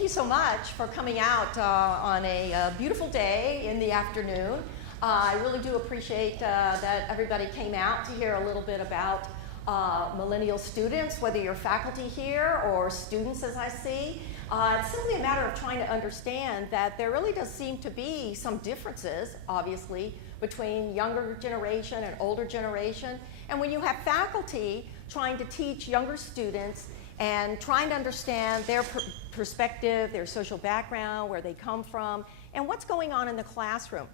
Thank you so much for coming out on a beautiful day in the afternoon. I really do appreciate that everybody came out to hear a little bit about millennial students, whether you're faculty here or students as I see. It's simply a matter of trying to understand that there really does seem to be some differences, obviously, between younger generation and older generation. And when you have faculty trying to teach younger students and trying to understand their perspective, their social background, where they come from, and what's going on in the classroom.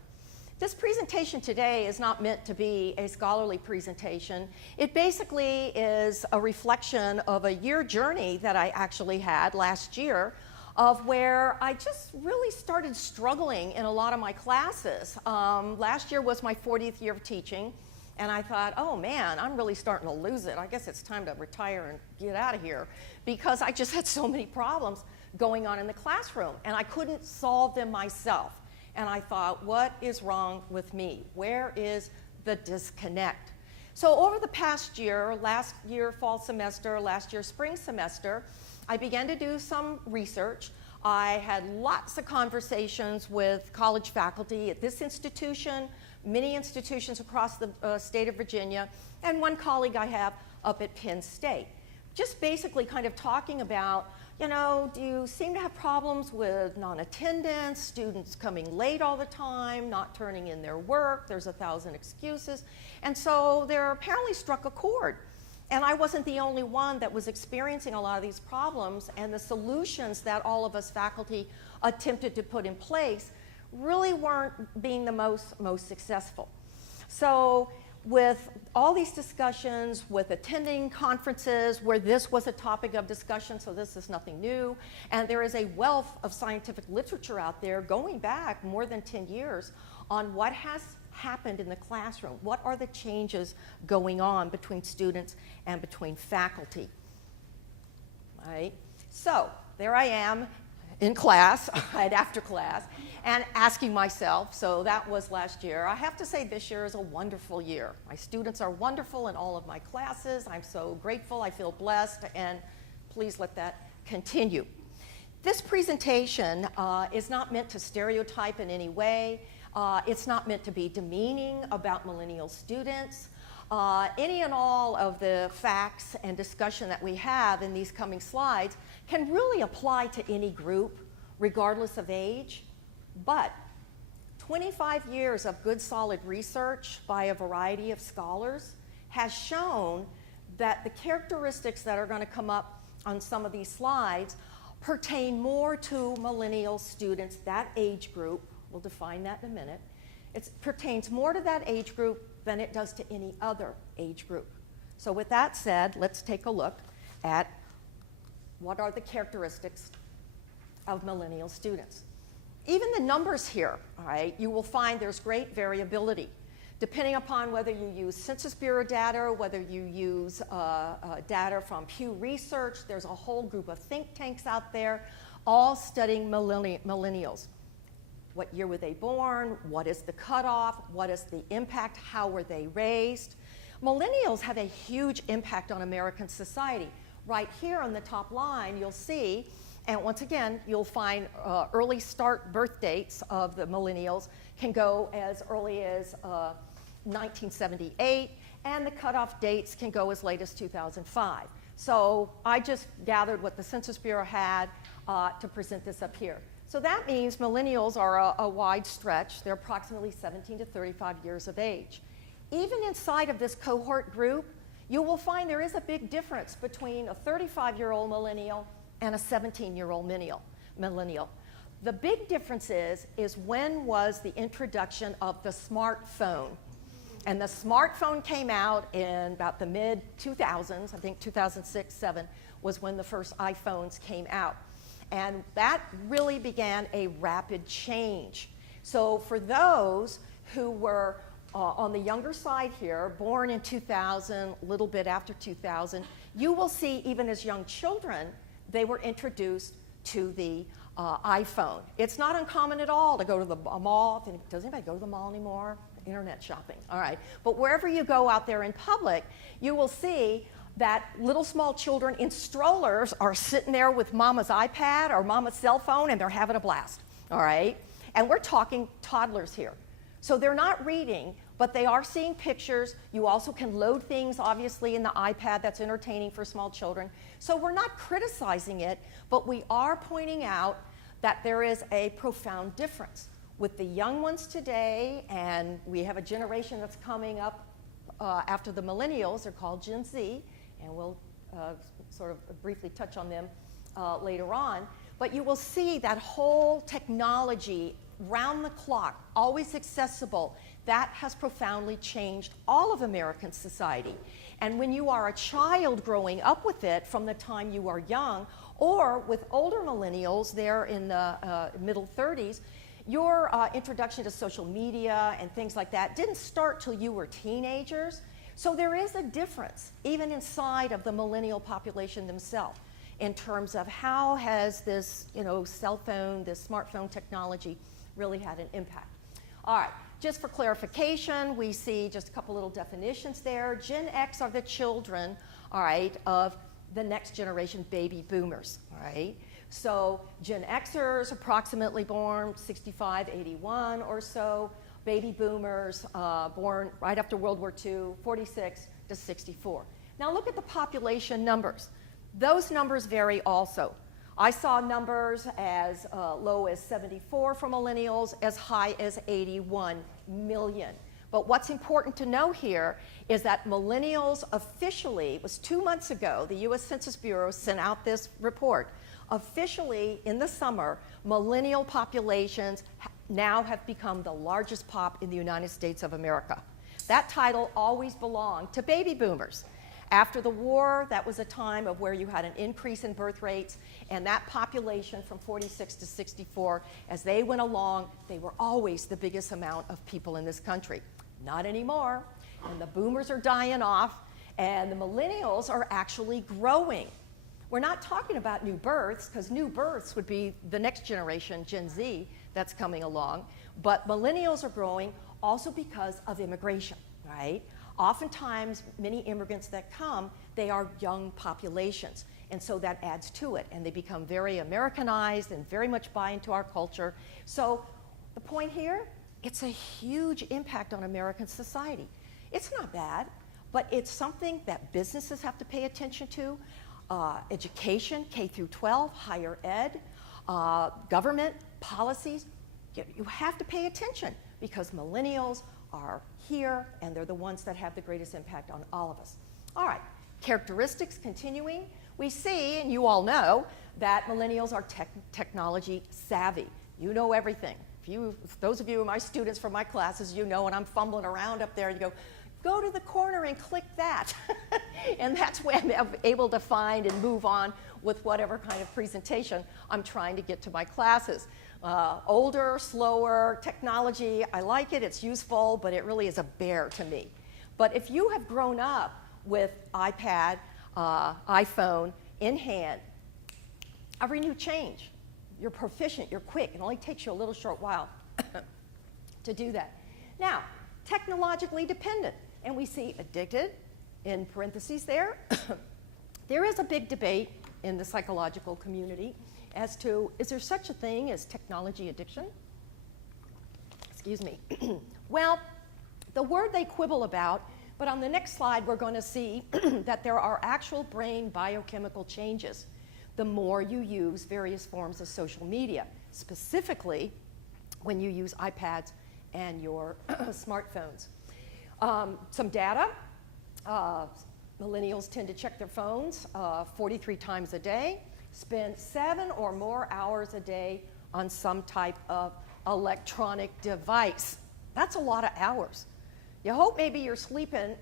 This presentation today is not meant to be a scholarly presentation. It basically is a reflection of a year journey that I actually had last year of where I just really started struggling in a lot of my classes. Last year was my 40th year of teaching. And I thought, oh man, I'm really starting to lose it. I guess it's time to retire and get out of here because I just had so many problems going on in the classroom and I couldn't solve them myself. And I thought, what is wrong with me? Where is the disconnect? So over the past year, last year fall semester, last year spring semester, I began to do some research. I had lots of conversations with college faculty at this institution, many institutions across the state of Virginia, and one colleague I have up at Penn State. Just basically kind of talking about, you know, do you seem to have problems with non-attendance, students coming late all the time, not turning in their work, there's 1,000 excuses. And so there apparently struck a chord. And I wasn't the only one that was experiencing a lot of these problems, and the solutions that all of us faculty attempted to put in place really weren't being the most successful. So with all these discussions, with attending conferences where this was a topic of discussion, so this is nothing new, and there is a wealth of scientific literature out there going back more than 10 years on what has happened in the classroom, what are the changes going on between students and between faculty. Right? So there I am in class, right after class, and asking myself, so that was last year. I have to say this year is a wonderful year. My students are wonderful in all of my classes. I'm so grateful, I feel blessed, and please let that continue. This presentation is not meant to stereotype in any way. It's not meant to be demeaning about millennial students. Any and all of the facts and discussion that we have in these coming slides can really apply to any group, regardless of age. But 25 years of good solid research by a variety of scholars has shown that the characteristics that are going to come up on some of these slides pertain more to millennial students, that age group. We'll define that in a minute. It pertains more to that age group than it does to any other age group. So with that said, let's take a look at what are the characteristics of millennial students. Even the numbers here, all right, you will find there's great variability. Depending upon whether you use Census Bureau data, whether you use data from Pew Research, there's a whole group of think tanks out there all studying millennials. What year were they born? What is the cutoff? What is the impact? How were they raised? Millennials have a huge impact on American society. Right here on the top line, you'll see, and once again, you'll find early start birth dates of the millennials can go as early as 1978, and the cutoff dates can go as late as 2005. So I just gathered what the Census Bureau had to present this up here. So that means millennials are a wide stretch. They're approximately 17 to 35 years of age. Even inside of this cohort group, you will find there is a big difference between a 35-year-old millennial and a 17-year-old millennial. The big difference is when was the introduction of the smartphone. And the smartphone came out in about the mid-2000s, I think 2006, 2007 was when the first iPhones came out. And that really began a rapid change. So for those who were on the younger side here, born in 2000, a little bit after 2000, you will see even as young children, they were introduced to the iPhone. It's not uncommon at all to go to the mall. Does anybody go to the mall anymore? Internet shopping, all right. But wherever you go out there in public, you will see that little small children in strollers are sitting there with mama's iPad or mama's cell phone and they're having a blast, all right? And we're talking toddlers here. So they're not reading, but they are seeing pictures. You also can load things, obviously, in the iPad that's entertaining for small children. So we're not criticizing it, but we are pointing out that there is a profound difference with the young ones today, and we have a generation that's coming up after the millennials. They're called Gen Z, and we'll sort of briefly touch on them later on. But you will see that whole technology, round the clock, always accessible, that has profoundly changed all of American society. And when you are a child growing up with it from the time you are young, or with older millennials, they're in the middle 30s, your introduction to social media and things like that didn't start till you were teenagers. So there is a difference, even inside of the millennial population themselves, in terms of how has this, cell phone, this smartphone technology really had an impact. All right, just for clarification, we see just a couple little definitions there. Gen X are the children, all right, of the next generation baby boomers, all right? So Gen Xers, approximately born 65, 81 or so. Baby boomers born right after World War II, 46 to 64. Now look at the population numbers. Those numbers vary also. I saw numbers as low as 74 for millennials, as high as 81 million. But what's important to know here is that millennials officially, it was 2 months ago, the US Census Bureau sent out this report. Officially, in the summer, millennial populations now have become the largest pop in the United States of America. That title always belonged to baby boomers. After the war, that was a time of where you had an increase in birth rates, and that population from 46 to 64, as they went along, they were always the biggest amount of people in this country. Not anymore, and the boomers are dying off, and the millennials are actually growing. We're not talking about new births, because new births would be the next generation, Gen Z, that's coming along, but millennials are growing also because of immigration, right? Oftentimes, many immigrants that come, they are young populations, and so that adds to it, and they become very Americanized and very much buy into our culture. So the point here, it's a huge impact on American society. It's not bad, but it's something that businesses have to pay attention to. Education, K through 12, higher ed, government, policies, you have to pay attention because millennials are here and they're the ones that have the greatest impact on all of us. All right, characteristics continuing. We see, and you all know, that millennials are technology savvy. You know everything. If those of you who are my students from my classes, you know, and I'm fumbling around up there and you go to the corner and click that. And that's when I'm able to find and move on with whatever kind of presentation I'm trying to get to my classes. Older, slower, technology, I like it, it's useful, but it really is a bear to me. But if you have grown up with iPad, iPhone in hand, every new change, you're proficient, you're quick, it only takes you a little short while to do that. Now, technologically dependent, and we see addicted, in parentheses there. There is a big debate in the psychological community as to, is there such a thing as technology addiction? Excuse me. Well, the word they quibble about, but on the next slide we're going to see that there are actual brain biochemical changes the more you use various forms of social media, specifically when you use iPads and your smartphones. Some data, millennials tend to check their phones 43 times a day, spend 7 or more hours a day on some type of electronic device. That's a lot of hours. You hope maybe you're sleeping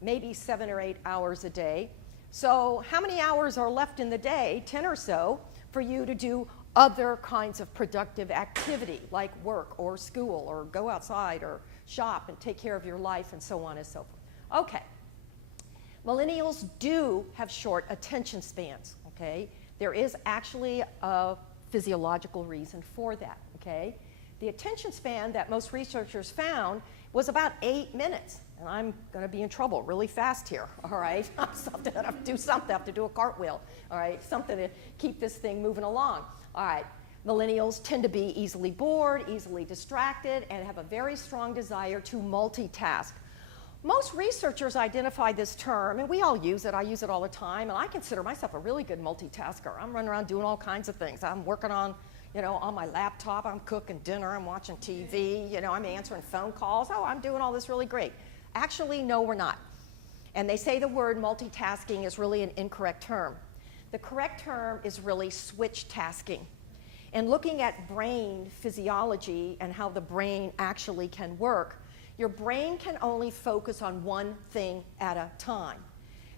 maybe 7 or 8 hours a day. So how many hours are left in the day, 10 or so, for you to do other kinds of productive activity like work or school or go outside or shop and take care of your life and so on and so forth? Okay. Millennials do have short attention spans, okay? There is actually a physiological reason for that, okay? The attention span that most researchers found was about 8 minutes. And I'm going to be in trouble really fast here, all right? I have to do something. I have to do a cartwheel, all right? Something to keep this thing moving along. All right, millennials tend to be easily bored, easily distracted, and have a very strong desire to multitask. Most researchers identify this term, and we all use it. I use it all the time, and I consider myself a really good multitasker. I'm running around doing all kinds of things. I'm working on, on my laptop. I'm cooking dinner. I'm watching TV. I'm answering phone calls. Oh, I'm doing all this really great. Actually, no, we're not. And they say the word multitasking is really an incorrect term. The correct term is really switch tasking. And looking at brain physiology and how the brain actually can work, your brain can only focus on one thing at a time.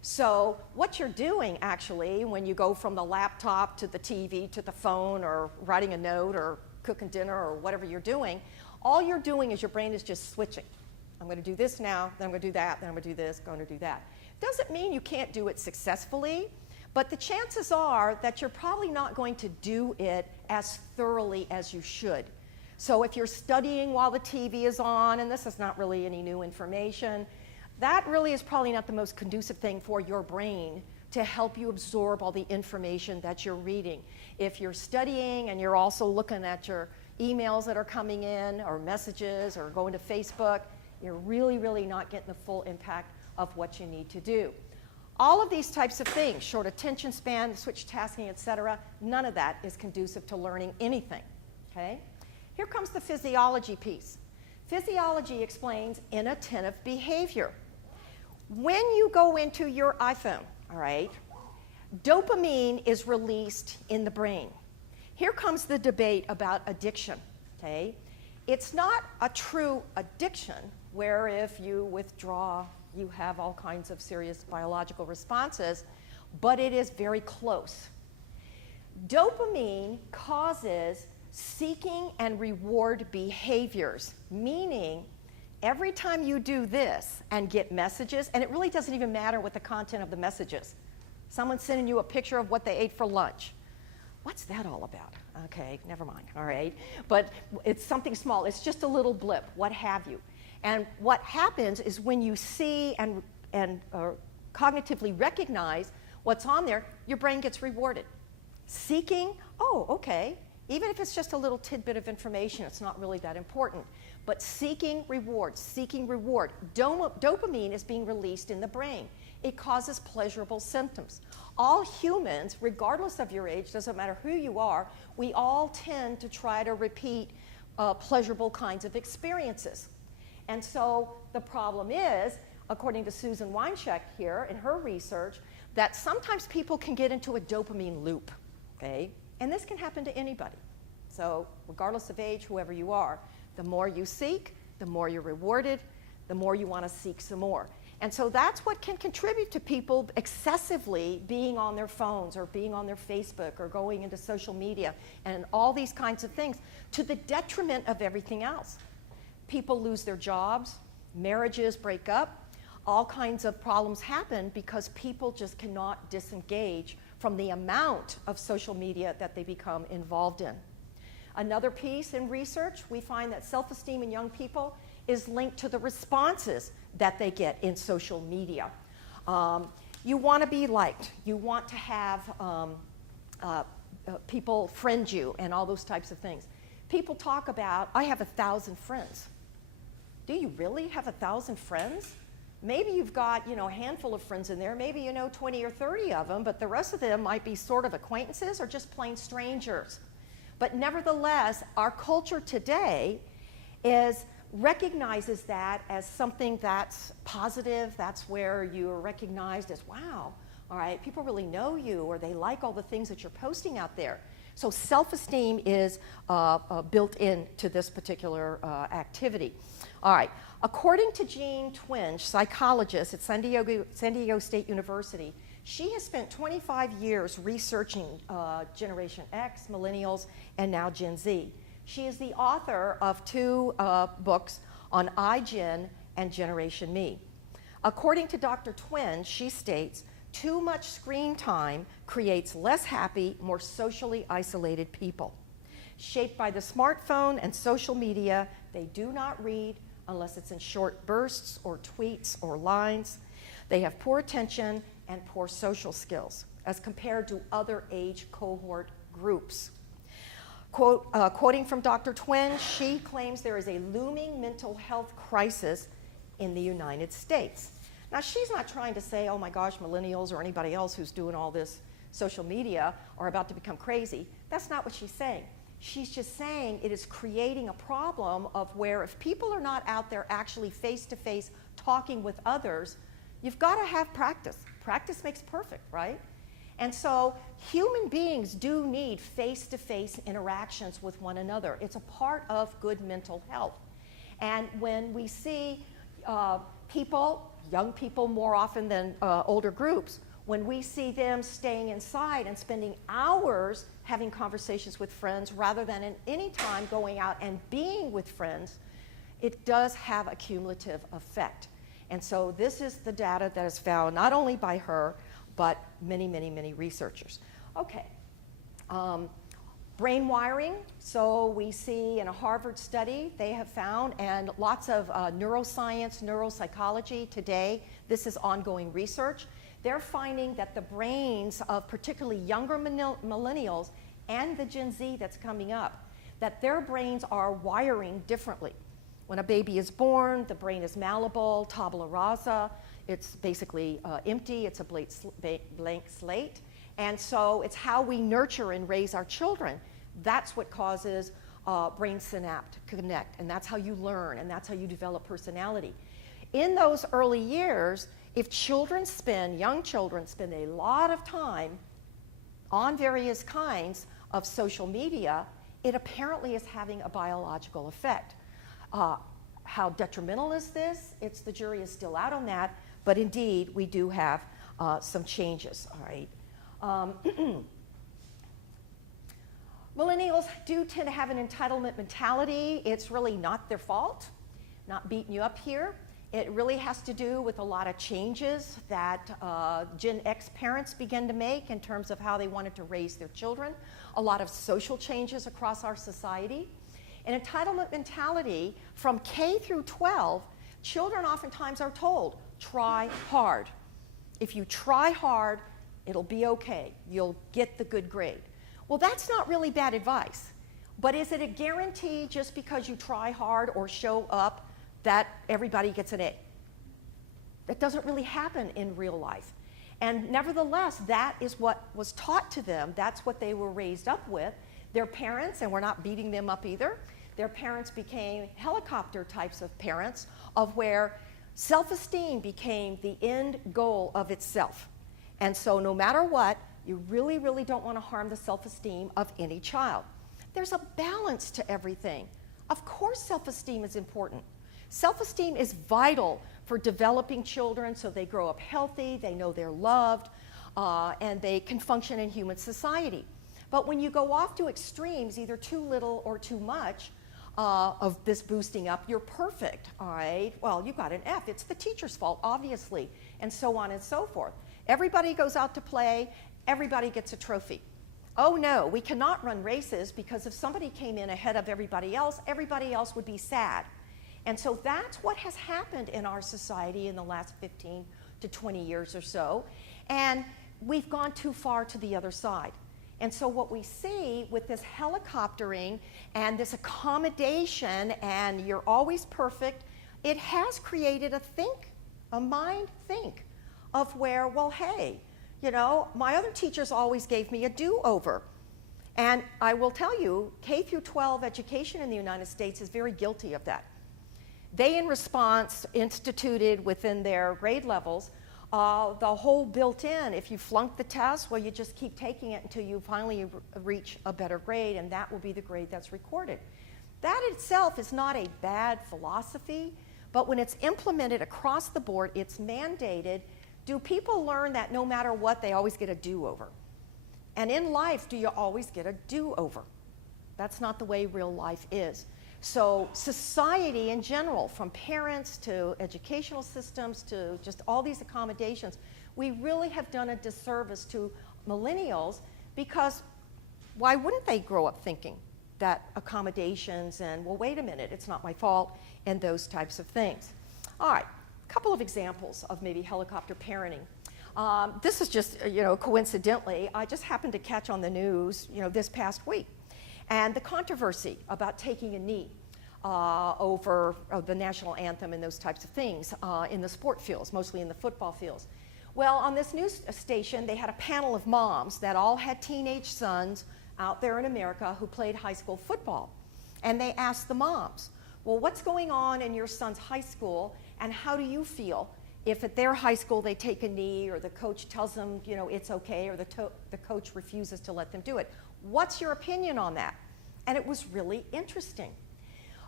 So what you're doing actually when you go from the laptop to the TV to the phone or writing a note or cooking dinner or whatever you're doing, all you're doing is your brain is just switching. I'm going to do this now, then I'm going to do that, then I'm going to do this, going to do that. Doesn't mean you can't do it successfully, but the chances are that you're probably not going to do it as thoroughly as you should. So if you're studying while the TV is on, and this is not really any new information, that really is probably not the most conducive thing for your brain to help you absorb all the information that you're reading. If you're studying and you're also looking at your emails that are coming in or messages or going to Facebook, you're really, really not getting the full impact of what you need to do. All of these types of things, short attention span, switch tasking, etc., none of that is conducive to learning anything, okay? Here comes the physiology piece. Physiology explains inattentive behavior. When you go into your iPhone, all right, dopamine is released in the brain. Here comes the debate about addiction, okay? It's not a true addiction where if you withdraw, you have all kinds of serious biological responses, but it is very close. Dopamine causes seeking and reward behaviors, meaning every time you do this and get messages, and it really doesn't even matter what the content of the message is. Someone's sending you a picture of what they ate for lunch. What's that all about? Okay, never mind, all right. But it's something small. It's just a little blip, what have you. And what happens is when you see and cognitively recognize what's on there, your brain gets rewarded. Seeking, oh, okay. Even if it's just a little tidbit of information, it's not really that important. But seeking reward. Dopamine is being released in the brain. It causes pleasurable symptoms. All humans, regardless of your age, doesn't matter who you are, we all tend to try to repeat pleasurable kinds of experiences. And so the problem is, according to Susan Weinschek here in her research, that sometimes people can get into a dopamine loop, okay? And this can happen to anybody. So regardless of age, whoever you are, the more you seek, the more you're rewarded, the more you want to seek some more. And so that's what can contribute to people excessively being on their phones or being on their Facebook or going into social media and all these kinds of things to the detriment of everything else. People lose their jobs, marriages break up, all kinds of problems happen because people just cannot disengage from the amount of social media that they become involved in. Another piece in research, we find that self-esteem in young people is linked to the responses that they get in social media. You want to be liked. You want to have people friend you and all those types of things. People talk about, I have 1,000 friends. Do you really have 1,000 friends? Maybe you've got, a handful of friends in there. Maybe you know 20 or 30 of them, but the rest of them might be sort of acquaintances or just plain strangers. But nevertheless, our culture today recognizes that as something that's positive. That's where you're recognized as, wow, all right, people really know you, or they like all the things that you're posting out there. So self-esteem is built into this particular activity. All right, according to Jean Twenge, psychologist at San Diego State University, she has spent 25 years researching Generation X, Millennials, and now Gen Z. She is the author of 2 books on iGen and Generation Me. According to Dr. Twenge, she states, too much screen time creates less happy, more socially isolated people. Shaped by the smartphone and social media, they do not read, unless it's in short bursts or tweets or lines. They have poor attention and poor social skills as compared to other age cohort groups. Quoting from Dr. Twin, she claims there is a looming mental health crisis in the United States. Now, she's not trying to say, oh my gosh, millennials or anybody else who's doing all this social media are about to become crazy. That's not what she's saying. She's just saying it is creating a problem of where if people are not out there actually face-to-face talking with others, you've got to have practice. Practice makes perfect, right? And so human beings do need face-to-face interactions with one another. It's a part of good mental health. And when we see people, young people more often than older groups, when we see them staying inside and spending hours having conversations with friends rather than in any time going out and being with friends, it does have a cumulative effect. And so this is the data that is found not only by her, but many, many, many researchers. Okay. Brain wiring, so we see in a Harvard study they have found, and lots of neuroscience, neuropsychology today, this is ongoing research. They're finding that the brains of particularly younger millennials and the Gen Z that's coming up, that their brains are wiring differently. When a baby is born, the brain is malleable, tabula rasa. It's basically empty, it's a blank slate. And so it's how we nurture and raise our children. That's what causes brain synapse to connect, and that's how you learn, and that's how you develop personality. In those early years, if young children spend a lot of time on various kinds of social media, it apparently is having a biological effect. How detrimental is this? The jury is still out on that, but indeed we do have some changes, all right? Millennials do tend to have an entitlement mentality. It's really not their fault, not beating you up here. It really has to do with a lot of changes that Gen X parents began to make in terms of how they wanted to raise their children, a lot of social changes across our society. An entitlement mentality from K through 12, children oftentimes are told, try hard. If you try hard, it'll be okay. You'll get the good grade. Well, that's not really bad advice. But is it a guarantee just because you try hard or show up that everybody gets an A? That doesn't really happen in real life. And nevertheless, that is what was taught to them. That's what they were raised up with. Their parents, and we're not beating them up either, their parents became helicopter types of parents of where self-esteem became the end goal of itself. And so no matter what, you really, really don't want to harm the self-esteem of any child. There's a balance to everything. Of course self-esteem is important. Self-esteem is vital for developing children so they grow up healthy, they know they're loved, and they can function in human society. But when you go off to extremes, either too little or too much of this boosting up, you're perfect, all right? Well, you got an F. It's the teacher's fault, obviously, and so on and so forth. Everybody goes out to play. Everybody gets a trophy. Oh no, we cannot run races because if somebody came in ahead of everybody else would be sad. And so that's what has happened in our society in the last 15 to 20 years or so. And we've gone too far to the other side. And so what we see with this helicoptering and this accommodation and you're always perfect, it has created a mind think of where, well, hey, you know, my other teachers always gave me a do-over. And I will tell you, K through 12 education in the United States is very guilty of that. They, in response, instituted within their grade levels the whole built-in, if you flunk the test, well, you just keep taking it until you finally reach a better grade, and that will be the grade that's recorded. That itself is not a bad philosophy, but when it's implemented across the board, it's mandated. Do people learn that no matter what, they always get a do-over? And in life, do you always get a do-over? That's not the way real life is. So society in general, from parents to educational systems to just all these accommodations, we really have done a disservice to millennials because why wouldn't they grow up thinking? that accommodations and, well, wait a minute, it's not my fault, and those types of things. All right, a couple of examples of maybe helicopter parenting. This is just, coincidentally, I just happened to catch on the news, this past week, and the controversy about taking a knee over the national anthem and those types of things in the sport fields, mostly in the football fields. Well, on this news station, they had a panel of moms that all had teenage sons out there in America who played high school football. And they asked the moms, well, what's going on in your son's high school, and how do you feel if at their high school they take a knee, or the coach tells them, it's okay, or the coach refuses to let them do it? What's your opinion on that? And it was really interesting.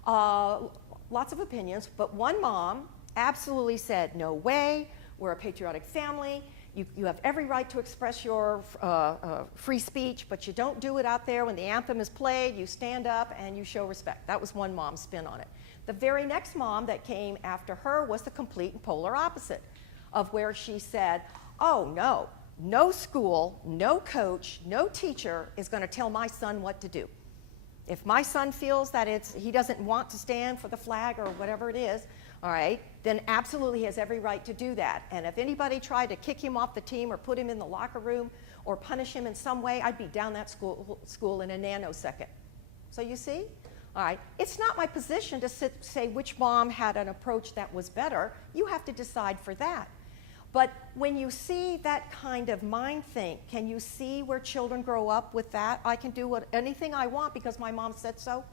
Lots of opinions, but one mom absolutely said, no way, we're a patriotic family. You have every right to express your free speech, but you don't do it out there when the anthem is played. You stand up and you show respect. That was one mom's spin on it. The very next mom that came after her was the complete and polar opposite, of where she said, oh no, no school, no coach, no teacher is going to tell my son what to do. If my son feels that he doesn't want to stand for the flag or whatever it is, all right, then absolutely he has every right to do that. And if anybody tried to kick him off the team or put him in the locker room or punish him in some way, I'd be down that school in a nanosecond. So you see? All right, it's not my position to say which mom had an approach that was better. You have to decide for that. But when you see that kind of mind think, can you see where children grow up with that? I can do anything I want because my mom said so,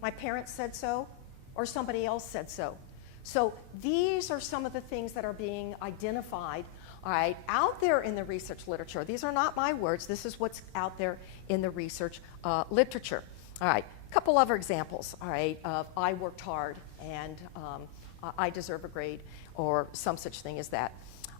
my parents said so, or somebody else said so. So these are some of the things that are being identified, all right, out there in the research literature. These are not my words. This is what's out there in the research literature. All right, a couple other examples, all right, of I worked hard and I deserve a grade, or some such thing as that.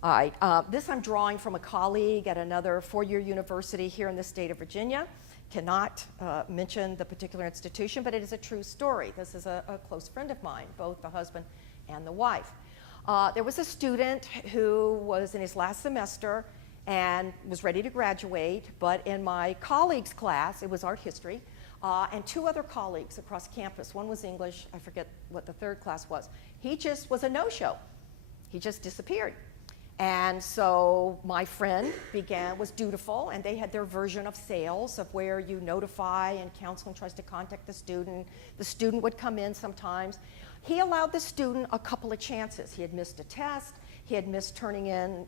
All right, this I'm drawing from a colleague at another four-year university here in the state of Virginia. Cannot mention the particular institution, but it is a true story. This is a close friend of mine, both the husband and the wife. There was a student who was in his last semester and was ready to graduate, but in my colleague's class, it was art history, and two other colleagues across campus. One was English, I forget what the third class was. He just was a no-show. He just disappeared. And so my friend was dutiful, and they had their version of sales of where you notify and counseling tries to contact the student. The student would come in sometimes. He allowed the student a couple of chances. He had missed a test. He had missed turning in,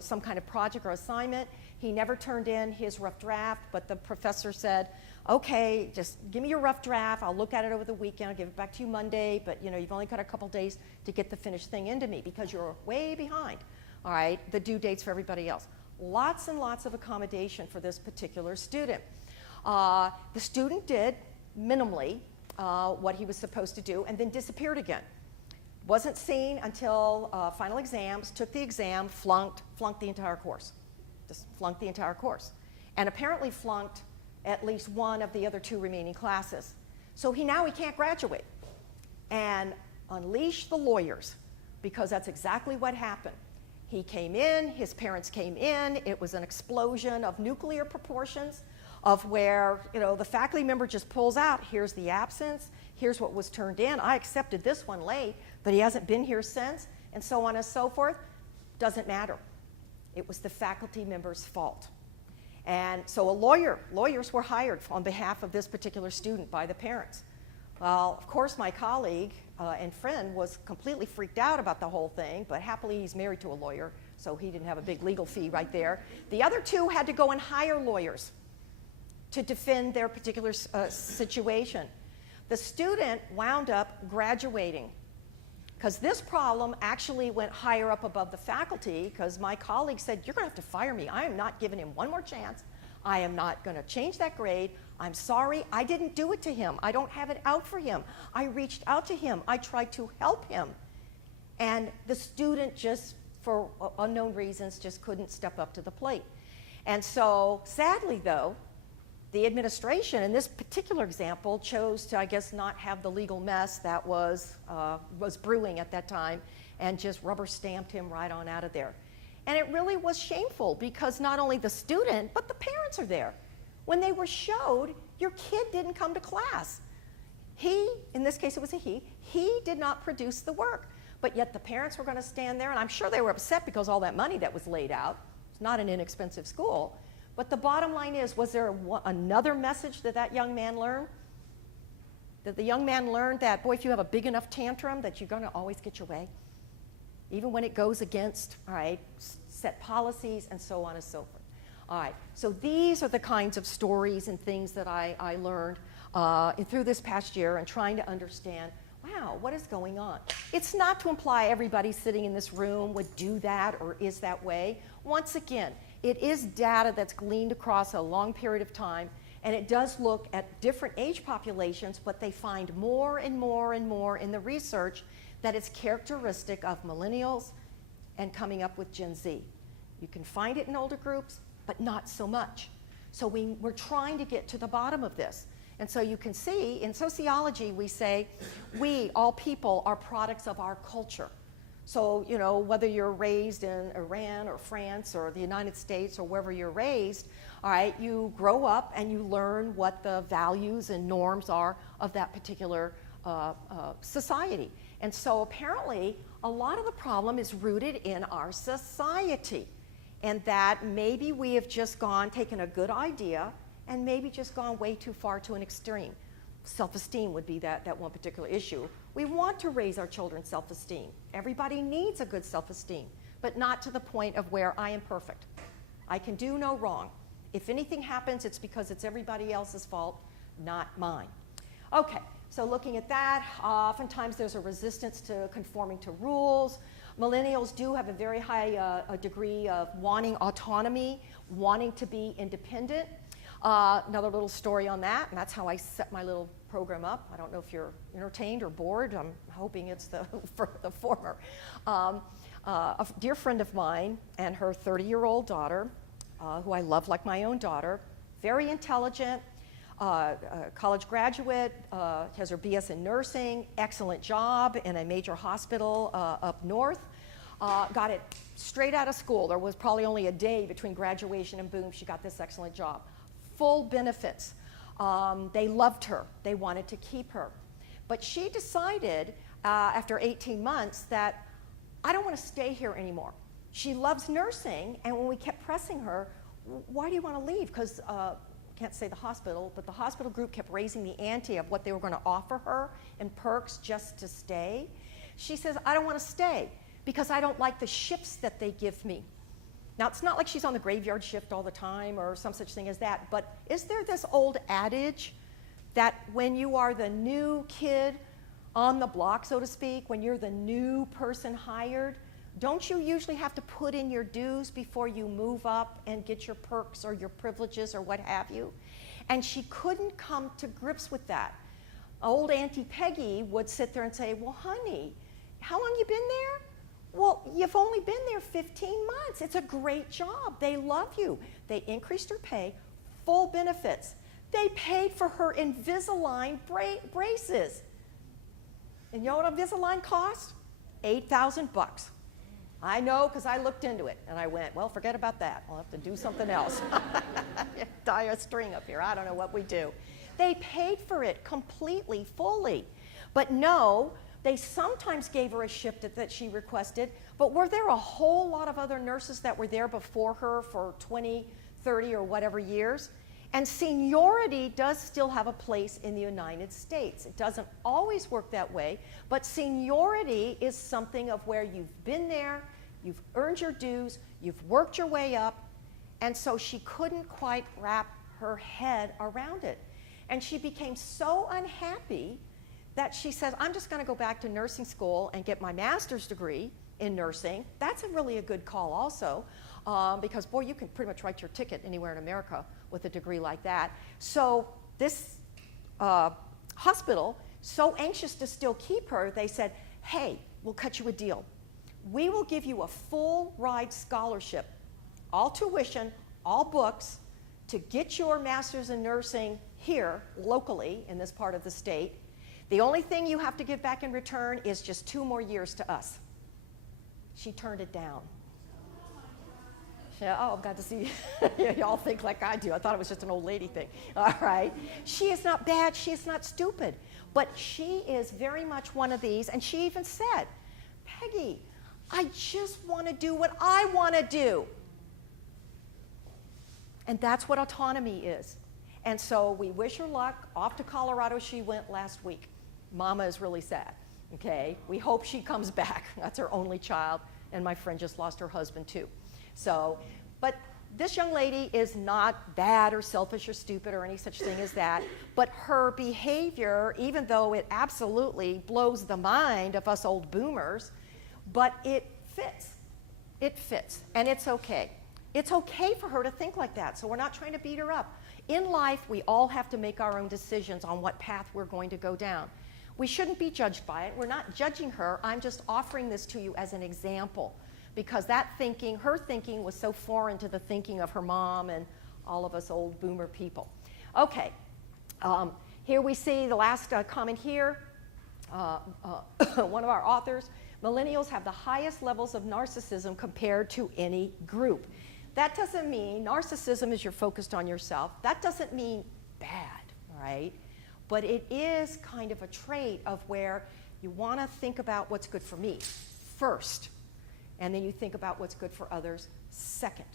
some kind of project or assignment. He never turned in his rough draft, but the professor said, okay, just give me your rough draft. I'll look at it over the weekend. I'll give it back to you Monday, but you've only got a couple days to get the finished thing into me because you're way behind. All right, the due dates for everybody else. Lots and lots of accommodation for this particular student. The student did minimally what he was supposed to do and then disappeared again. Wasn't seen until final exams, took the exam, flunked the entire course. Just flunked the entire course. And apparently flunked at least one of the other two remaining classes. So now he can't graduate. And unleash the lawyers, because that's exactly what happened. He came in, his parents came in, it was an explosion of nuclear proportions of where, the faculty member just pulls out, here's the absence, here's what was turned in, I accepted this one late, but he hasn't been here since, and so on and so forth. Doesn't matter. It was the faculty member's fault. And so lawyers were hired on behalf of this particular student by the parents. Well, of course, my colleague and friend was completely freaked out about the whole thing, but happily he's married to a lawyer, so he didn't have a big legal fee right there. The other two had to go and hire lawyers to defend their particular situation. The student wound up graduating because this problem actually went higher up above the faculty, because my colleague said, you're going to have to fire me. I am not giving him one more chance. I am not going to change that grade. I'm sorry, I didn't do it to him. I don't have it out for him. I reached out to him. I tried to help him. And the student just, for unknown reasons, just couldn't step up to the plate. And so, sadly though, the administration in this particular example chose to, I guess, not have the legal mess that was brewing at that time and just rubber stamped him right on out of there. And it really was shameful because not only the student, but the parents are there. When they were showed Your kid didn't come to class. He, in this case it was a he did not produce the work. But yet the parents were going to stand there, and I'm sure they were upset because all that money that was laid out. It's not an inexpensive school. But the bottom line is, was there another message that that young man learned? That the young man learned that, boy, if you have a big enough tantrum, that you're going to always get your way. Even when it goes against, all right, set policies and so on and so forth. All right, so these are the kinds of stories and things that I learned through this past year and trying to understand, wow, what is going on? It's not to imply everybody sitting in this room would do that or is that way. Once again, it is data that's gleaned across a long period of time, and it does look at different age populations, but they find more and more and more in the research that it's characteristic of millennials and coming up with Gen Z. You can find it in older groups, but not so much. So we're trying to get to the bottom of this. And so you can see, in sociology, we say, we, all people, are products of our culture. So, you know, whether you're raised in Iran or France or the United States or wherever you're raised, all right, you grow up and you learn what the values and norms are of that particular society. And so apparently, a lot of the problem is rooted in our society. And that maybe we have just taken a good idea and maybe just gone way too far to an extreme. Self-esteem would be that one particular issue. We want to raise our children's self-esteem. Everybody needs a good self-esteem, but not to the point of where I am perfect. I can do no wrong. If anything happens, it's because it's everybody else's fault, not mine. Okay, so looking at that, oftentimes there's a resistance to conforming to rules. Millennials do have a very high degree of wanting autonomy, wanting to be independent. Another little story on that, and that's how I set my little program up. I don't know if you're entertained or bored. I'm hoping it's the former. A dear friend of mine and her 30-year-old daughter, who I love like my own daughter, very intelligent, college graduate, has her BS in nursing, excellent job in a major hospital up north, got it straight out of school. There was probably only a day between graduation and boom, she got this excellent job. Full benefits. They loved her. They wanted to keep her. But she decided after 18 months that I don't want to stay here anymore. She loves nursing, and when we kept pressing her, why do you want to leave? Because can't say the hospital, but the hospital group kept raising the ante of what they were going to offer her in perks just to stay. She says, I don't want to stay because I don't like the shifts that they give me. Now, it's not like she's on the graveyard shift all the time or some such thing as that, but is there this old adage that when you are the new kid on the block, so to speak, when you're the new person hired, don't you usually have to put in your dues before you move up and get your perks or your privileges or what have you? And she couldn't come to grips with that. Old Auntie Peggy would sit there and say, well, honey, how long you been there? Well, you've only been there 15 months. It's a great job. They love you. They increased her pay, full benefits. They paid for her Invisalign braces. And you know what Invisalign cost? $8,000. I know because I looked into it and I went, well, forget about that. I'll have to do something else. Tie a string up here. I don't know what we do. They paid for it completely, fully. But no, they sometimes gave her a shift that she requested, but were there a whole lot of other nurses that were there before her for 20, 30, or whatever years? And seniority does still have a place in the United States. It doesn't always work that way, but seniority is something of where you've been there, you've earned your dues, you've worked your way up, and so she couldn't quite wrap her head around it. And she became so unhappy that she says, I'm just going to go back to nursing school and get my master's degree in nursing. That's really a good call also, because, boy, you can pretty much write your ticket anywhere in America with a degree like that. So this hospital, so anxious to still keep her, they said, hey, we'll cut you a deal. We will give you a full ride scholarship, all tuition, all books, to get your master's in nursing here locally in this part of the state. The only thing you have to give back in return is just 2 more years to us. She turned it down. Yeah, oh, I'm glad to see you. Y'all think like I do. I thought it was just an old lady thing. All right. She is not bad. She is not stupid. But she is very much one of these. And she even said, Peggy, I just want to do what I want to do. And that's what autonomy is. And so we wish her luck. Off to Colorado she went last week. Mama is really sad. Okay. We hope she comes back. That's her only child. And my friend just lost her husband too. So, but this young lady is not bad or selfish or stupid or any such thing as that, but her behavior, even though it absolutely blows the mind of us old boomers, but it fits. It fits, and it's okay. It's okay for her to think like that, so we're not trying to beat her up. In life, we all have to make our own decisions on what path we're going to go down. We shouldn't be judged by it. We're not judging her. I'm just offering this to you as an example. Because that thinking, her thinking, was so foreign to the thinking of her mom and all of us old boomer people. Okay, here we see the last comment here. One of our authors, millennials have the highest levels of narcissism compared to any group. That doesn't mean narcissism is you're focused on yourself. That doesn't mean bad, right? But it is kind of a trait of where you want to think about what's good for me first. And then you think about what's good for others second.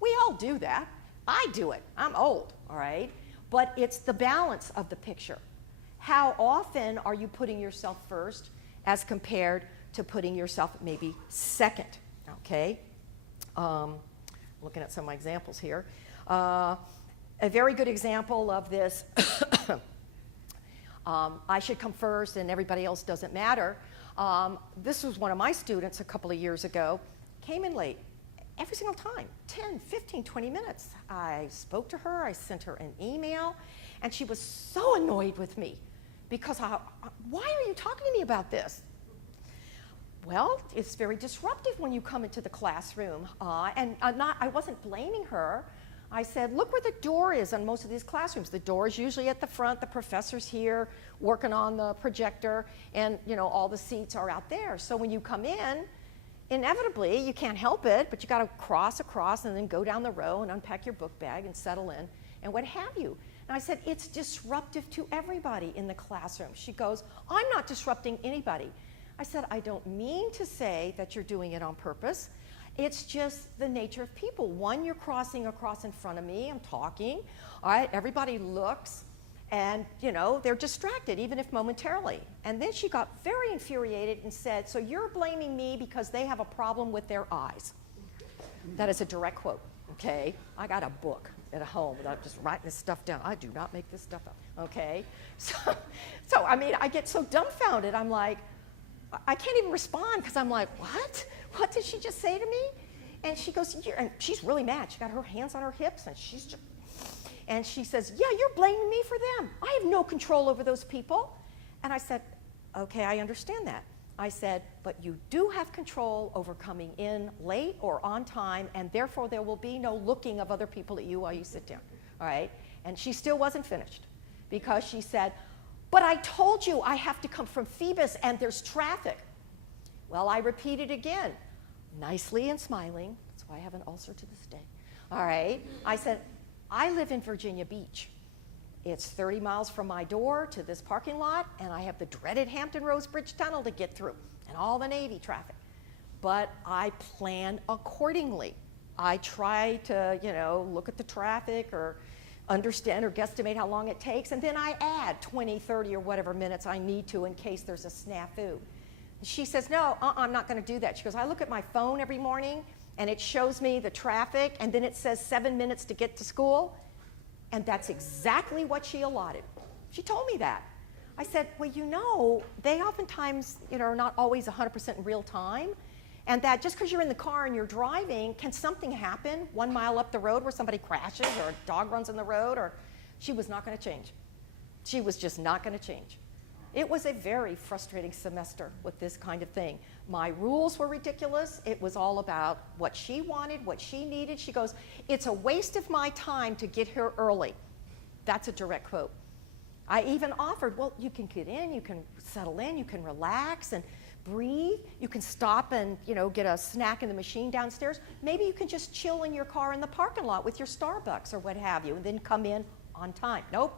We all do that. I do it. I'm old, all right? But it's the balance of the picture. How often are you putting yourself first as compared to putting yourself maybe second, okay? Looking at some of my examples here. A very good example of this, I should come first and everybody else doesn't matter. This was one of my students a couple of years ago, came in late every single time, 10, 15, 20 minutes. I spoke to her, I sent her an email, and she was so annoyed with me because, why are you talking to me about this? Well, it's very disruptive when you come into the classroom, and I wasn't blaming her. I said, look where the door is on most of these classrooms. The door is usually at the front, the professor's here working on the projector, and all the seats are out there. So when you come in, inevitably, you can't help it, but you got to cross across and then go down the row and unpack your book bag and settle in and what have you. And I said, it's disruptive to everybody in the classroom. She goes, I'm not disrupting anybody. I said, I don't mean to say that you're doing it on purpose. It's just the nature of people. One, you're crossing across in front of me, I'm talking, all right, everybody looks, and they're distracted, even if momentarily. And then she got very infuriated and said, so you're blaming me because they have a problem with their eyes. That is a direct quote, okay? I got a book at home that I'm just writing this stuff down. I do not make this stuff up, okay? So I mean, I get so dumbfounded, I'm like, I can't even respond because I'm like, what? What did she just say to me? And she goes, and she's really mad. She got her hands on her hips, and she says, yeah, you're blaming me for them. I have no control over those people. And I said, okay, I understand that. I said, but you do have control over coming in late or on time, and therefore there will be no looking of other people at you while you sit down, all right? And she still wasn't finished because she said, but I told you I have to come from Phoebus and there's traffic. Well, I repeated again, nicely and smiling. That's why I have an ulcer to this day. All right. I said, I live in Virginia Beach. It's 30 miles from my door to this parking lot, and I have the dreaded Hampton Roads Bridge Tunnel to get through and all the Navy traffic. But I plan accordingly. I try to, look at the traffic or understand or guesstimate how long it takes, and then I add 20, 30, or whatever minutes I need to in case there's a snafu. She says, no, I'm not going to do that. She goes, I look at my phone every morning, and it shows me the traffic, and then it says 7 minutes to get to school, and that's exactly what she allotted. She told me that. I said, well, they oftentimes, are not always 100% in real time, and that just because you're in the car and you're driving, can something happen 1 mile up the road where somebody crashes or a dog runs in the road? Or she was not going to change. She was just not going to change. It was a very frustrating semester with this kind of thing. My rules were ridiculous. It was all about what she wanted, what she needed. She goes, it's a waste of my time to get here early. That's a direct quote. I even offered, well, you can get in, you can settle in, you can relax, and breathe. You can stop and, get a snack in the machine downstairs. Maybe you can just chill in your car in the parking lot with your Starbucks or what have you, and then come in on time. Nope,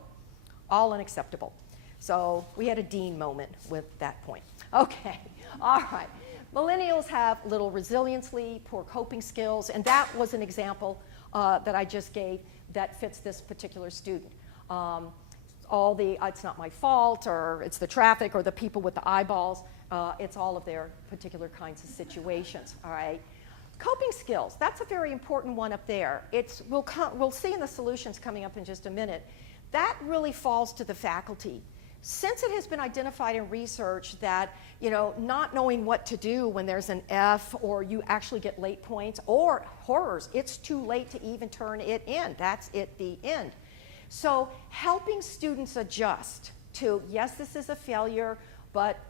all unacceptable. So we had a Dean moment with that point. Okay, all right. Millennials have little resiliency, poor coping skills, and that was an example that I just gave that fits this particular student. It's not my fault, or it's the traffic, or the people with the eyeballs. It's all of their particular kinds of situations, all right? Coping skills, that's a very important one up there. We'll see in the solutions coming up in just a minute. That really falls to the faculty. Since it has been identified in research that, not knowing what to do when there's an F or you actually get late points, or horrors, it's too late to even turn it in. That's it, the end. So helping students adjust to, yes, this is a failure,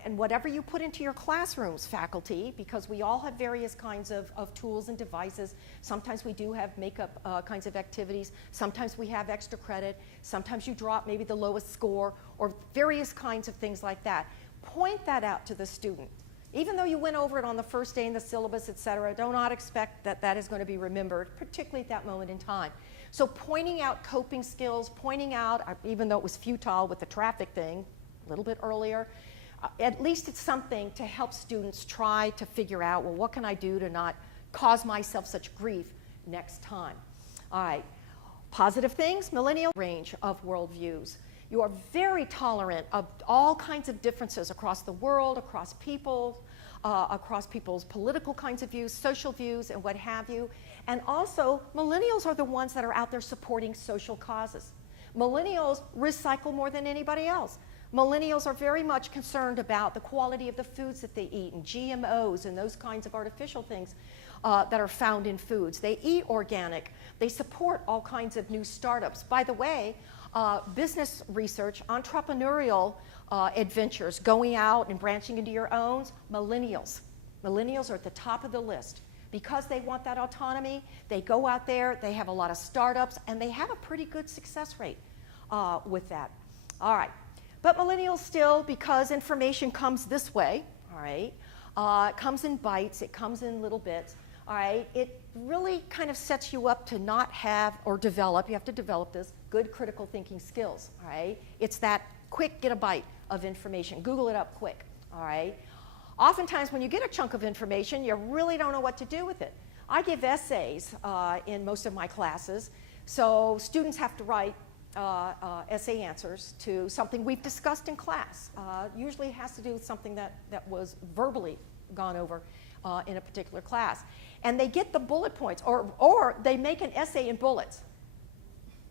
and whatever you put into your classrooms, faculty, because we all have various kinds of tools and devices. Sometimes we do have makeup kinds of activities. Sometimes we have extra credit. Sometimes you drop maybe the lowest score, or various kinds of things like that. Point that out to the student. Even though you went over it on the first day in the syllabus, et cetera, do not expect that that is going to be remembered, particularly at that moment in time. So pointing out coping skills, pointing out, even though it was futile with the traffic thing a little bit earlier, at least it's something to help students try to figure out, well, what can I do to not cause myself such grief next time? All right, positive things, millennial range of worldviews. You are very tolerant of all kinds of differences across the world, across people, across people's political kinds of views, social views, and what have you. And also, millennials are the ones that are out there supporting social causes. Millennials recycle more than anybody else. Millennials are very much concerned about the quality of the foods that they eat, and GMOs and those kinds of artificial things that are found in foods. They eat organic. They support all kinds of new startups. By the way, business research, entrepreneurial adventures, going out and branching into your own, millennials. Millennials are at the top of the list. Because they want that autonomy, they go out there, they have a lot of startups, and they have a pretty good success rate with that. All right. But millennials still, because information comes this way, all right, it comes in bites, it comes in little bits, all right, it really kind of sets you up to not have or develop, you have to develop this, good critical thinking skills, all right? It's that quick get a bite of information, Google it up quick, all right? Oftentimes when you get a chunk of information, you really don't know what to do with it. I give essays in most of my classes, so students have to write essay answers to something we've discussed in class. Usually it has to do with something that was verbally gone over in a particular class. And they get the bullet points, or they make an essay in bullets.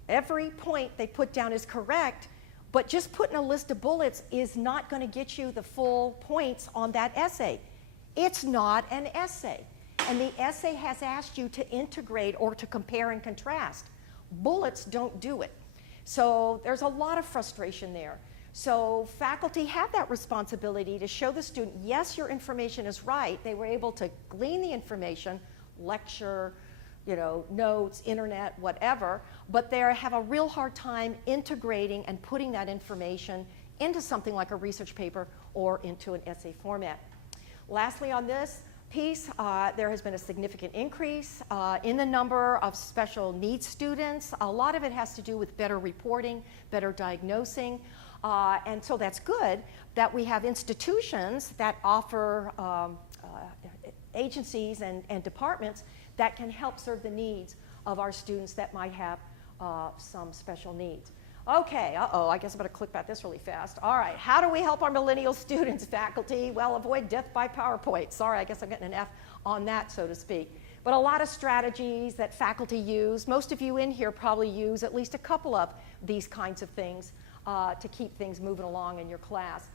Every point they put down is correct, but just putting a list of bullets is not going to get you the full points on that essay. It's not an essay. And the essay has asked you to integrate or to compare and contrast. Bullets don't do it. So there's a lot of frustration there. So faculty have that responsibility to show the student, yes, your information is right. They were able to glean the information, lecture, notes, internet, whatever, but they have a real hard time integrating and putting that information into something like a research paper or into an essay format. Lastly on this piece, there has been a significant increase in the number of special needs students. A lot of it has to do with better reporting, better diagnosing, and so that's good that we have institutions that offer agencies and departments that can help serve the needs of our students that might have some special needs. Okay, I guess I'm going to click about this really fast. All right, how do we help our millennial students, faculty? Well, avoid death by PowerPoint. Sorry, I guess I'm getting an F on that, so to speak. But a lot of strategies that faculty use. Most of you in here probably use at least a couple of these kinds of things to keep things moving along in your class.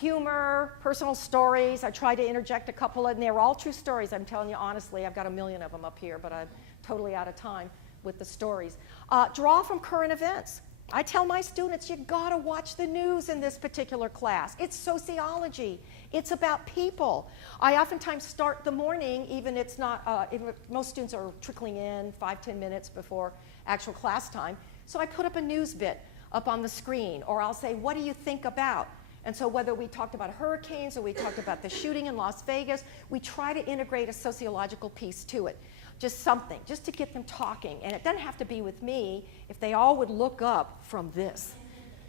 Humor, personal stories. I tried to interject a couple, and they're all true stories. I'm telling you honestly, I've got a million of them up here, but I'm totally out of time with the stories. Draw from current events. I tell my students, you gotta watch the news in this particular class. It's sociology. It's about people. I oftentimes start the morning, even it's not, most students are trickling in 5-10 minutes before actual class time. So I put up a news bit up on the screen, or I'll say, what do you think about? And so whether we talked about hurricanes or we talked about the shooting in Las Vegas, we try to integrate a sociological piece to it. Just something, just to get them talking. And it doesn't have to be with me if they all would look up from this.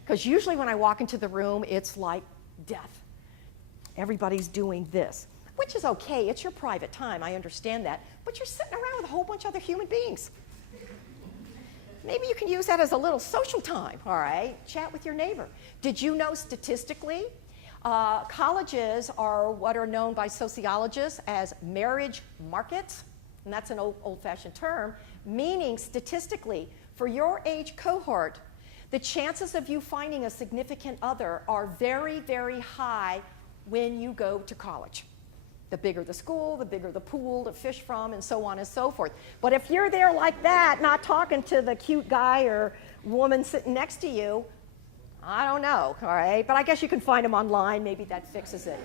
Because usually when I walk into the room, it's like death. Everybody's doing this, which is okay. It's your private time. I understand that. But you're sitting around with a whole bunch of other human beings. Maybe you can use that as a little social time, all right? Chat with your neighbor. Did you know statistically, colleges are what are known by sociologists as marriage markets? And that's an old-fashioned term, meaning statistically, for your age cohort, the chances of you finding a significant other are very, very high when you go to college. The bigger the school, the bigger the pool to fish from, and so on and so forth. But if you're there like that, not talking to the cute guy or woman sitting next to you, I don't know, all right? But I guess you can find them online. Maybe that fixes it.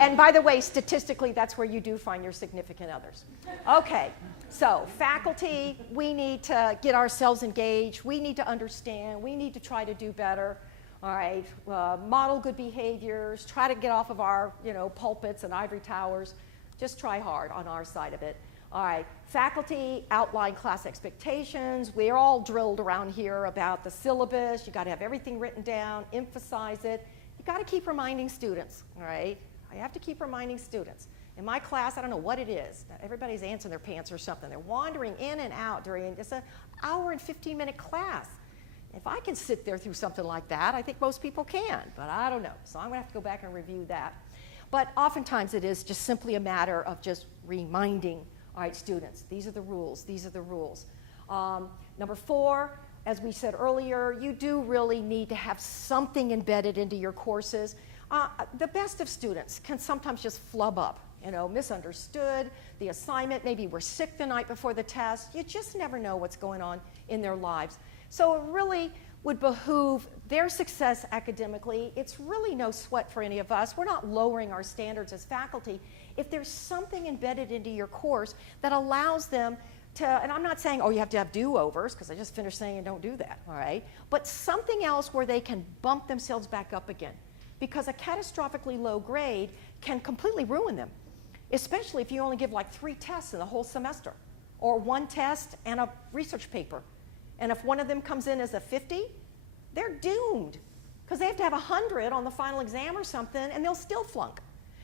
And by the way, statistically, that's where you do find your significant others. Okay, so faculty, we need to get ourselves engaged. We need to understand. We need to try to do better. All right, model good behaviors, try to get off of our, pulpits and ivory towers. Just try hard on our side of it. All right, faculty, outline class expectations. We're all drilled around here about the syllabus. You got to have everything written down, emphasize it. You got to keep reminding students, all right? I have to keep reminding students. In my class, I don't know what it is. Everybody's antsing their pants or something. They're wandering in and out during just an hour and 15-minute class. If I can sit there through something like that, I think most people can, but I don't know. So I'm going to have to go back and review that. But oftentimes it is just simply a matter of just reminding, all right, students, these are the rules, these are the rules. Number 4, as we said earlier, you do really need to have something embedded into your courses. The best of students can sometimes just flub up, misunderstood the assignment, maybe we're sick the night before the test. You just never know what's going on in their lives. So it really would behoove their success academically. It's really no sweat for any of us. We're not lowering our standards as faculty. If there's something embedded into your course that allows them to, and I'm not saying, oh, you have to have do-overs, because I just finished saying don't do that, all right? But something else where they can bump themselves back up again. Because a catastrophically low grade can completely ruin them, especially if you only give like 3 tests in the whole semester, or 1 test and a research paper. And if one of them comes in as a 50, they're doomed because they have to have 100 on the final exam or something, and they'll still flunk.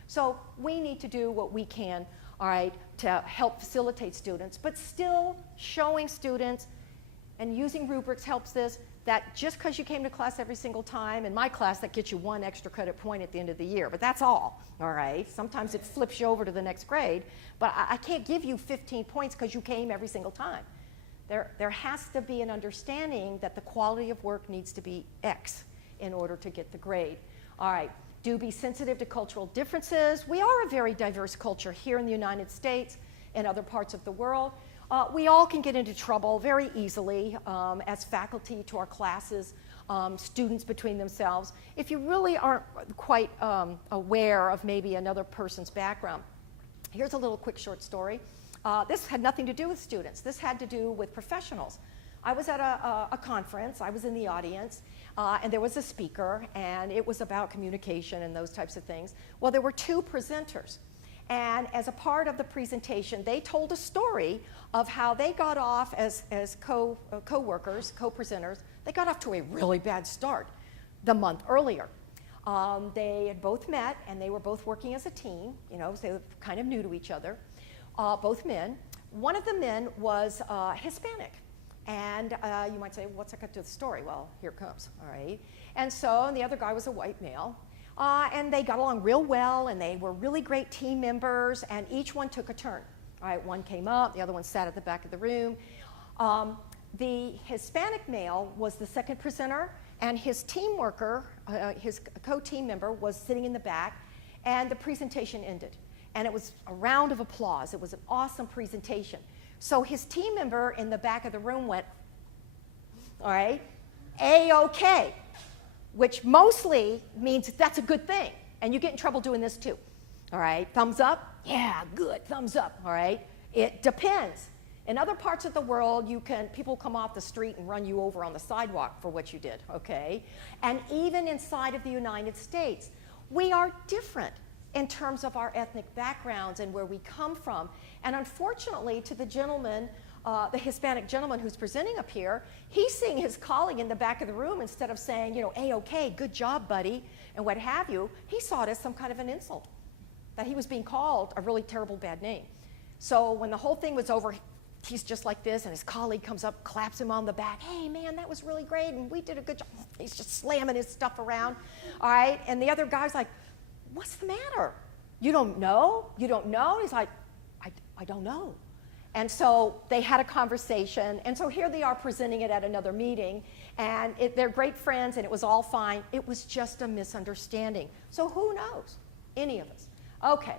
So we need to do what we can, all right, to help facilitate students, but still showing students, and using rubrics helps this, that just because you came to class every single time, in my class that gets you 1 extra credit point at the end of the year, but that's all right? Sometimes it flips you over to the next grade, but I can't give you 15 points because you came every single time. There has to be an understanding that the quality of work needs to be X in order to get the grade. All right, do be sensitive to cultural differences. We are a very diverse culture here in the United States and other parts of the world. We all can get into trouble very easily as faculty to our classes, students between themselves, if you really aren't quite aware of maybe another person's background. Here's a little quick short story. This had nothing to do with students. This had to do with professionals. I was at a conference. I was in the audience, and there was a speaker, and it was about communication and those types of things. Well, there were 2 presenters, and as a part of the presentation, they told a story of how they got off as co-workers, co-presenters. They got off to a really bad start the month earlier. They had both met, and they were both working as a team, so they were kind of new to each other. Both men. One of the men was Hispanic. And you might say, what's that got to do with the story? Well, here it comes, all right? And the other guy was a white male. And they got along real well, and they were really great team members, and each one took a turn. All right, one came up, the other one sat at the back of the room. The Hispanic male was the second presenter, and his team worker, his co-team member, was sitting in the back, and the presentation ended. And it was a round of applause. It was an awesome presentation. So his team member in the back of the room went, all right, A-OK, which mostly means that's a good thing. And you get in trouble doing this too. All right, thumbs up? Yeah, good, thumbs up, all right? It depends. In other parts of the world, people come off the street and run you over on the sidewalk for what you did, okay? And even inside of the United States, we are different in terms of our ethnic backgrounds and where we come from. And unfortunately, to the gentleman, the Hispanic gentleman who's presenting up here, he's seeing his colleague in the back of the room, instead of saying, you know, A-okay, good job, buddy, and what have you, he saw it as some kind of an insult, that he was being called a really terrible bad name. So when the whole thing was over, he's just like this, and his colleague comes up, claps him on the back. Hey, man, that was really great, and we did a good job. He's just slamming his stuff around, all right? And the other guy's like, what's the matter? You don't know? You don't know? He's like, I don't know. And so they had a conversation, and so here they are presenting it at another meeting, and they're great friends, and it was all fine. It was just a misunderstanding. So who knows? Any of us. Okay.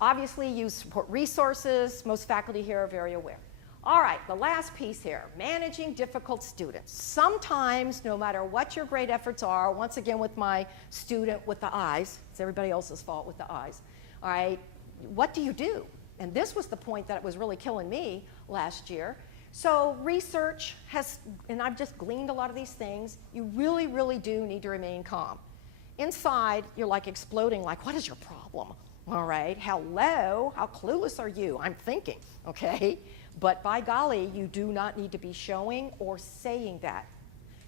Obviously, you support resources. Most faculty here are very aware. All right, the last piece here, managing difficult students. Sometimes, no matter what your grade efforts are, once again with my student with the eyes, it's everybody else's fault with the eyes, all right, what do you do? And this was the point that was really killing me last year. So research has, and I've just gleaned a lot of these things, you really, really do need to remain calm. Inside, you're like exploding, like, what is your problem? All right, hello, how clueless are you? I'm thinking, okay? But by golly, you do not need to be showing or saying that.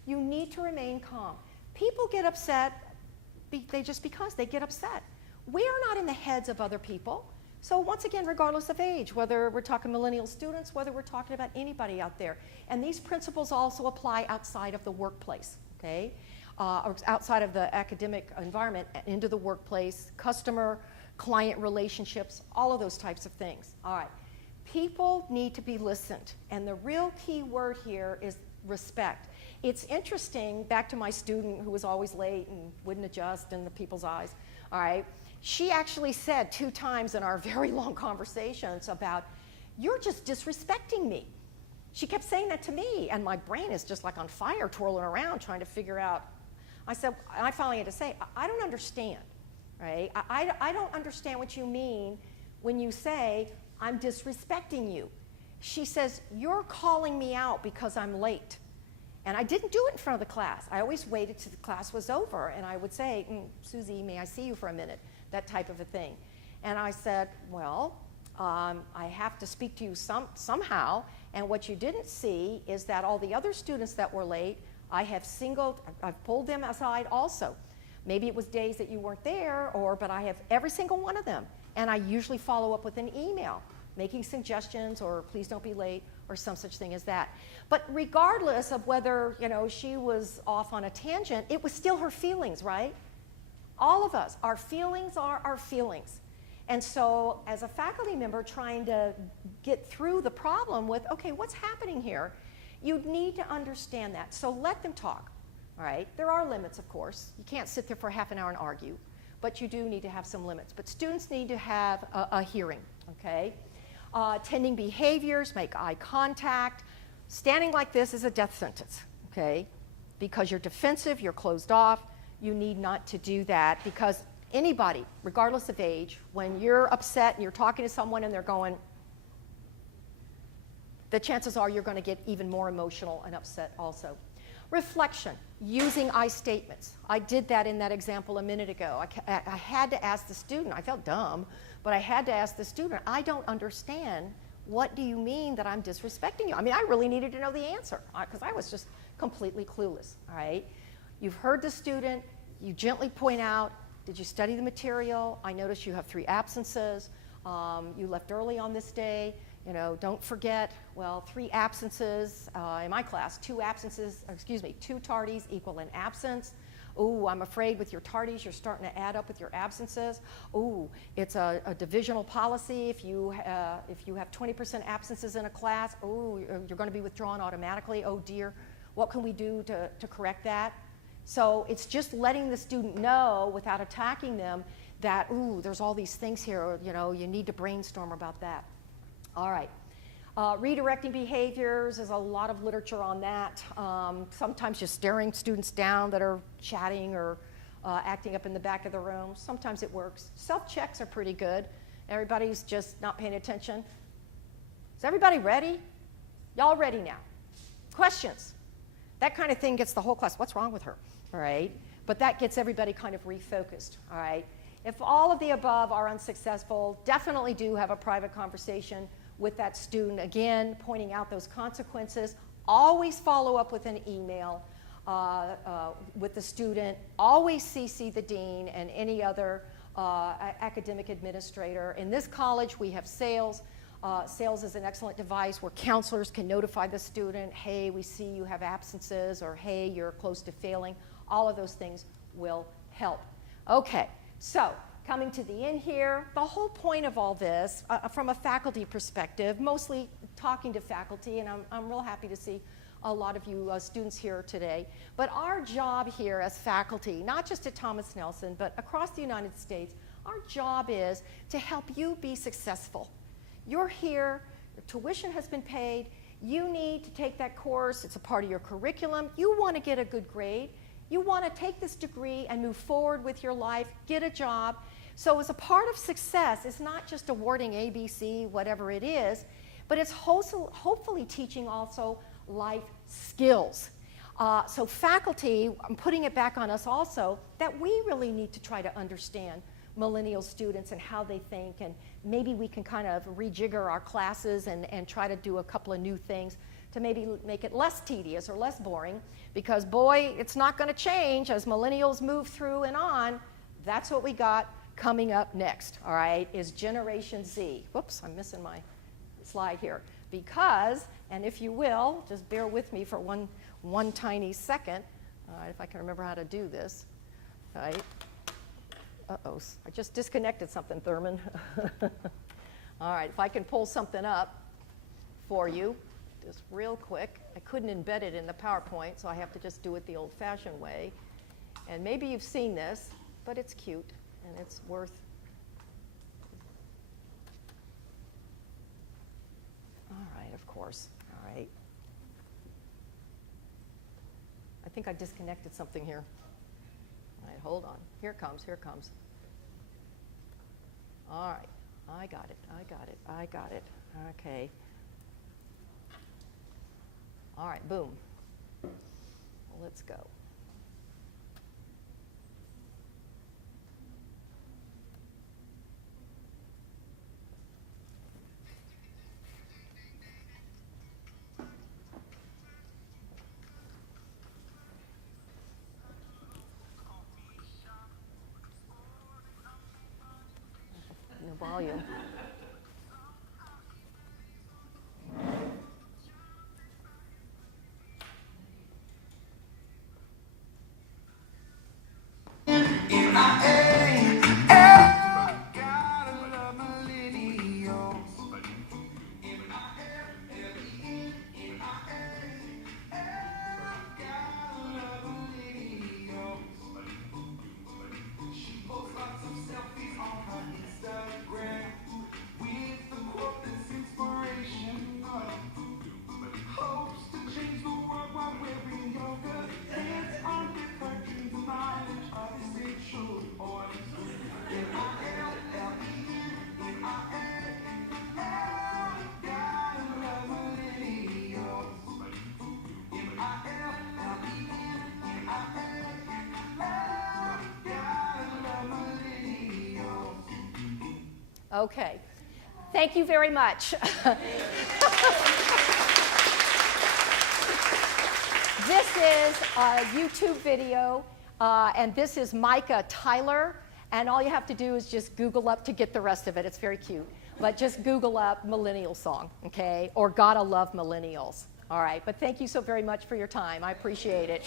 You need to remain calm. People get upset just because they get upset. We are not in the heads of other people. So once again, regardless of age, whether we're talking millennial students, whether we're talking about anybody out there. And these principles also apply outside of the workplace, okay? Or outside of the academic environment, into the workplace, customer, client relationships, all of those types of things. All right. People need to be listened, and the real key word here is respect. It's interesting, back to my student who was always late and wouldn't adjust in the people's eyes, all right, she actually said 2 times in our very long conversations about, you're just disrespecting me. She kept saying that to me, and my brain is just like on fire, twirling around, trying to figure out. I finally had to say, I don't understand, right? I don't understand what you mean when you say, I'm disrespecting you. She says, you're calling me out because I'm late. And I didn't do it in front of the class. I always waited till the class was over, and I would say, Susie, may I see you for a minute? That type of a thing. And I said, well, I have to speak to you somehow, and what you didn't see is that all the other students that were late, I've pulled them aside also. Maybe it was days that you weren't there, but I have every single one of them. And I usually follow up with an email, making suggestions, or please don't be late, or some such thing as that. But regardless of whether, she was off on a tangent, it was still her feelings, right? All of us, our feelings are our feelings. And so as a faculty member trying to get through the problem with, okay, what's happening here? You need to understand that. So let them talk, all right? There are limits, of course. You can't sit there for half an hour and argue, but you do need to have some limits. But students need to have a hearing, okay? Attending behaviors, make eye contact. Standing like this is a death sentence, okay? Because you're defensive, you're closed off. You need not to do that, because anybody, regardless of age, when you're upset and you're talking to someone and they're going, the chances are you're going to get even more emotional and upset also. Reflection, using I statements. I did that in that example a minute ago. I had to ask the student, I felt dumb, but I had to ask the student, I don't understand, what do you mean that I'm disrespecting you? I mean, I really needed to know the answer, because I was just completely clueless, all right? You've heard the student, you gently point out, did you study the material? I noticed you have 3 absences. You left early on this day. Don't forget, 3 absences in my class, 2 tardies equal an absence. Oh, I'm afraid with your tardies, you're starting to add up with your absences. Oh, it's a divisional policy. If you have 20% absences in a class, oh, you're going to be withdrawn automatically. Oh dear, what can we do to correct that? So it's just letting the student know without attacking them that, ooh, there's all these things here, or, you need to brainstorm about that. All right. Redirecting behaviors, there's a lot of literature on that. Sometimes just staring students down that are chatting or acting up in the back of the room. Sometimes it works. Self-checks are pretty good. Everybody's just not paying attention. Is everybody ready? Y'all ready now? Questions? That kind of thing gets the whole class, what's wrong with her? All right? But that gets everybody kind of refocused, all right? If all of the above are unsuccessful, definitely do have a private conversation with that student, again, pointing out those consequences. Always follow up with an email with the student. Always CC the dean and any other academic administrator. In this college, we have SAILS. SAILS is an excellent device where counselors can notify the student, hey, we see you have absences, or hey, you're close to failing. All of those things will help. Okay, so coming to the end here, the whole point of all this, from a faculty perspective, mostly talking to faculty, and I'm real happy to see a lot of you students here today, but our job here as faculty, not just at Thomas Nelson, but across the United States, our job is to help you be successful. You're here, your tuition has been paid, you need to take that course, it's a part of your curriculum, you want to get a good grade, you want to take this degree and move forward with your life, get a job. So as a part of success, it's not just awarding A, B, C, whatever it is, but it's hopefully teaching also life skills. So faculty, I'm putting it back on us also, that we really need to try to understand millennial students and how they think, and maybe we can kind of rejigger our classes and try to do a couple of new things to maybe make it less tedious or less boring, because boy, it's not going to change as millennials move through and on. That's what we got coming up next, all right, is Generation Z. Whoops, I'm missing my slide here. Because, and if you will, just bear with me for one tiny second, all right, if I can remember how to do this, all right. Uh-oh, I just disconnected something, Thurman. All right, if I can pull something up for you, just real quick. I couldn't embed it in the PowerPoint, so I have to just do it the old-fashioned way. And maybe you've seen this, but it's cute, and it's worth. All right, of course, all right. I think I disconnected something here. All right, hold on. Here it comes, here it comes. All right, I got it, I got it, I got it. Okay. All right, boom. Well, let's go. No volume. Okay, thank you very much. This is a YouTube video, and this is Micah Tyler, and all you have to do is just Google up to get the rest of it. It's very cute, but just Google up Millennial Song, okay, or Gotta Love Millennials. All right, but thank you so very much for your time. I appreciate it.